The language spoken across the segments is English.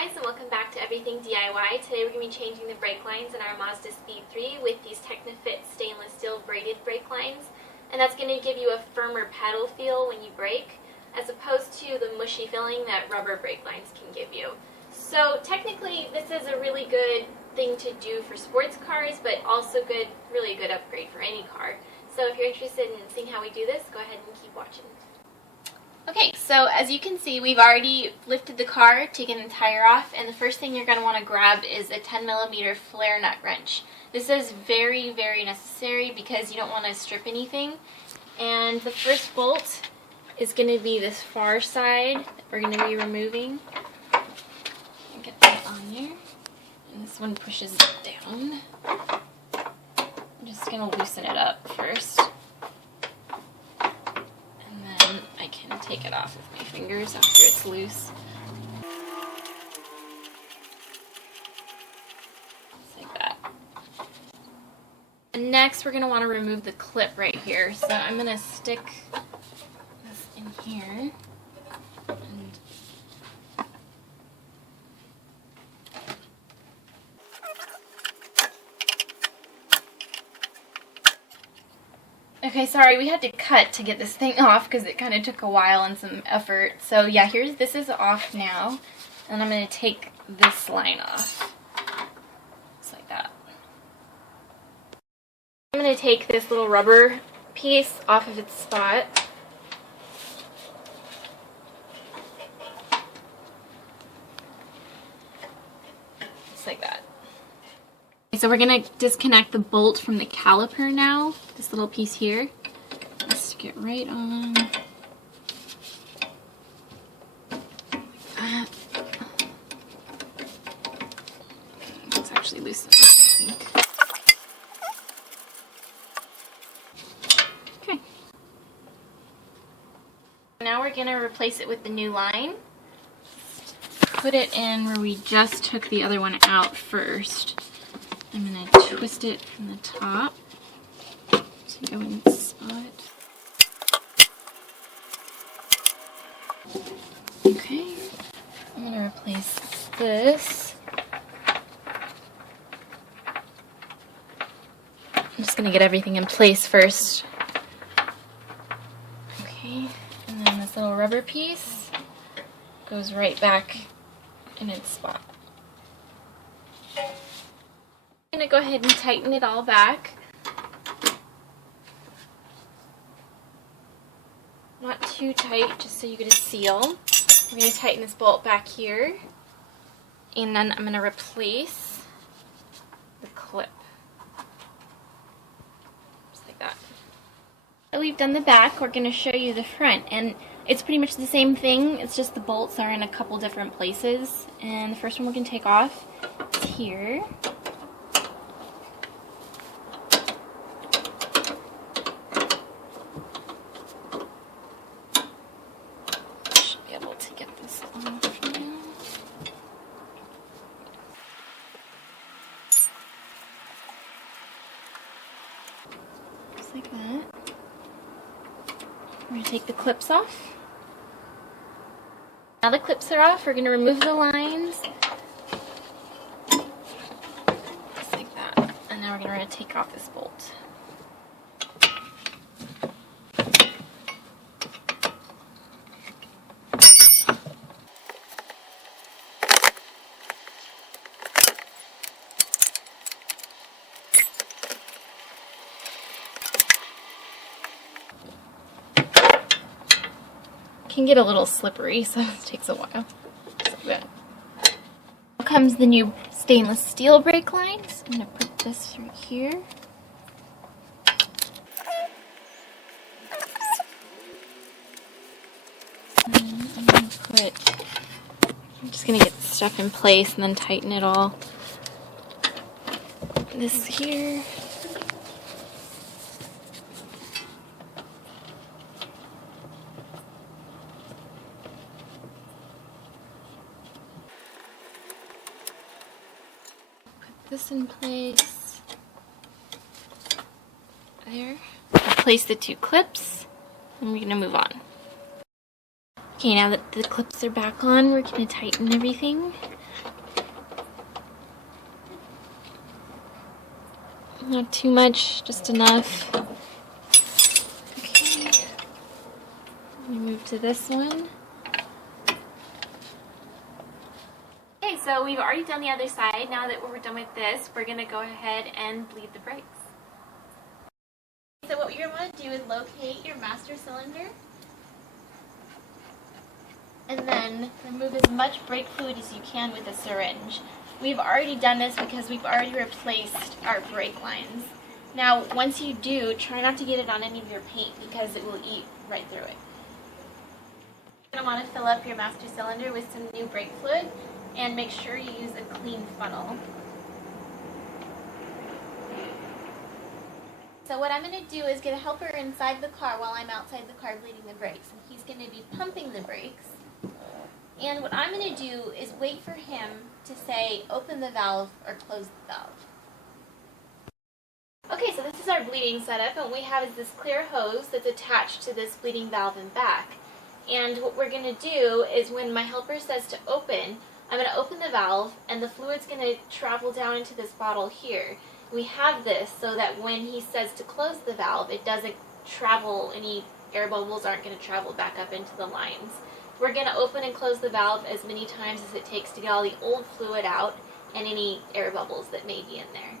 guys, and welcome back to Everything DIY. Today we're going to be changing the brake lines in our Mazda Speed 3 with these Techna-Fit stainless steel braided brake lines. And that's going to give you a firmer pedal feel when you brake, as opposed to the mushy feeling that rubber brake lines can give you. So technically this is a really good thing to do for sports cars, but also really a good upgrade for any car. So if you're interested in seeing how we do this, go ahead and keep watching. Okay, so as you can see, we've already lifted the car, taken the tire off, and the first thing you're going to want to grab is a 10mm flare nut wrench. This is very, very necessary because you don't want to strip anything. And the first bolt is going to be this far side that we're going to be removing. Get that on there. And this one pushes down. I'm just going to loosen it up first. I can take it off with my fingers after it's loose. Just like that. And next we're going to want to remove the clip right here. So I'm going to stick this in here. Okay, sorry, we had to cut to get this thing off because it kind of took a while and some effort. So yeah, this is off now, and I'm going to take this line off, just like that. I'm going to take this little rubber piece off of its spot. Just like that. So we're going to disconnect the bolt from the caliper now, this little piece here. Let's stick it right on. Like that. It's actually loosen, I think. Okay. Now we're going to replace it with the new line. Put it in where we just took the other one out first. I'm going to twist it from the top to go in the spot. Okay, I'm going to replace this. I'm just going to get everything in place first. Okay, and then this little rubber piece goes right back in its spot. I'm going to go ahead and tighten it all back. Not too tight, just so you get a seal. We're going to tighten this bolt back here. And then I'm going to replace the clip. Just like that. So we've done the back, we're going to show you the front. And it's pretty much the same thing, it's just the bolts are in a couple different places. And the first one we're going to take off is here. Just like that. We're going to take the clips off. Now the clips are off, we're going to remove the lines. Just like that. And now we're going to take off this bolt. Can get a little slippery, so it takes a while. So good. Now comes the new stainless steel brake lines. I'm going to put this right here. And I'm just going to get the stuff in place and then tighten it all. This here. This in place. There. Replace the two clips, and we're going to move on. Okay, now that the clips are back on, we're going to tighten everything. Not too much, just enough. Okay. Let me move to this one. Okay, so we've already done the other side. Now that we're done with this, we're going to go ahead and bleed the brakes. So what you're going to want to do is locate your master cylinder and then remove as much brake fluid as you can with a syringe. We've already done this because we've already replaced our brake lines. Now, once you do, try not to get it on any of your paint because it will eat right through it. You're going to want to fill up your master cylinder with some new brake fluid and make sure you use a clean funnel. So what I'm going to do is get a helper inside the car while I'm outside the car bleeding the brakes. And he's going to be pumping the brakes. And what I'm going to do is wait for him to say open the valve or close the valve. Okay, so this is our bleeding setup, and what we have is this clear hose that's attached to this bleeding valve in back. And what we're going to do is when my helper says to open, I'm going to open the valve and the fluid's going to travel down into this bottle here. We have this so that when he says to close the valve, it doesn't travel, any air bubbles aren't going to travel back up into the lines. We're going to open and close the valve as many times as it takes to get all the old fluid out and any air bubbles that may be in there.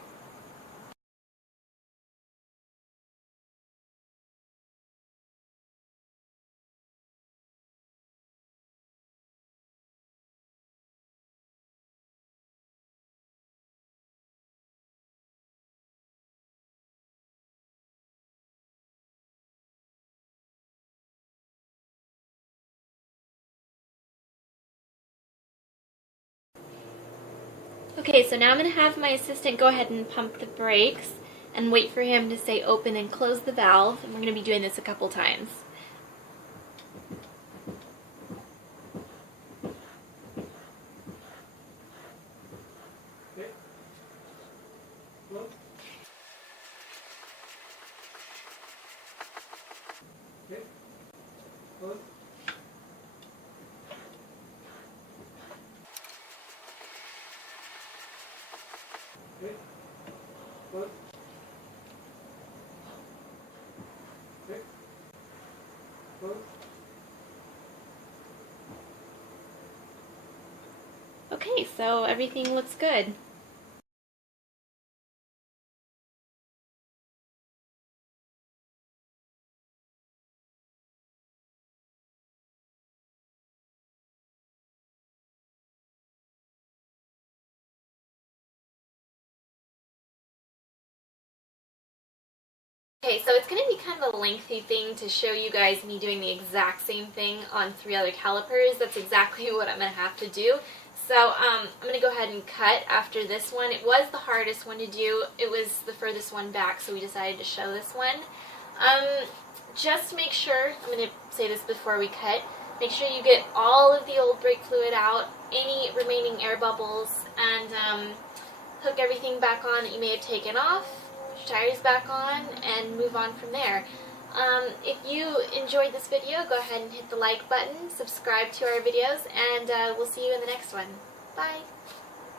Okay, so now I'm going to have my assistant go ahead and pump the brakes and wait for him to say open and close the valve, and we're going to be doing this a couple times. Okay, so everything looks good. Okay, so it's going to be kind of a lengthy thing to show you guys me doing the exact same thing on 3 other calipers. That's exactly what I'm going to have to do. So I'm going to go ahead and cut after this one. It was the hardest one to do. It was the furthest one back, so we decided to show this one. Just make sure, I'm going to say this before we cut, make sure you get all of the old brake fluid out, any remaining air bubbles, and hook everything back on that you may have taken off. Tires back on and move on from there. If you enjoyed this video, go ahead and hit the like button, subscribe to our videos, and we'll see you in the next one. Bye!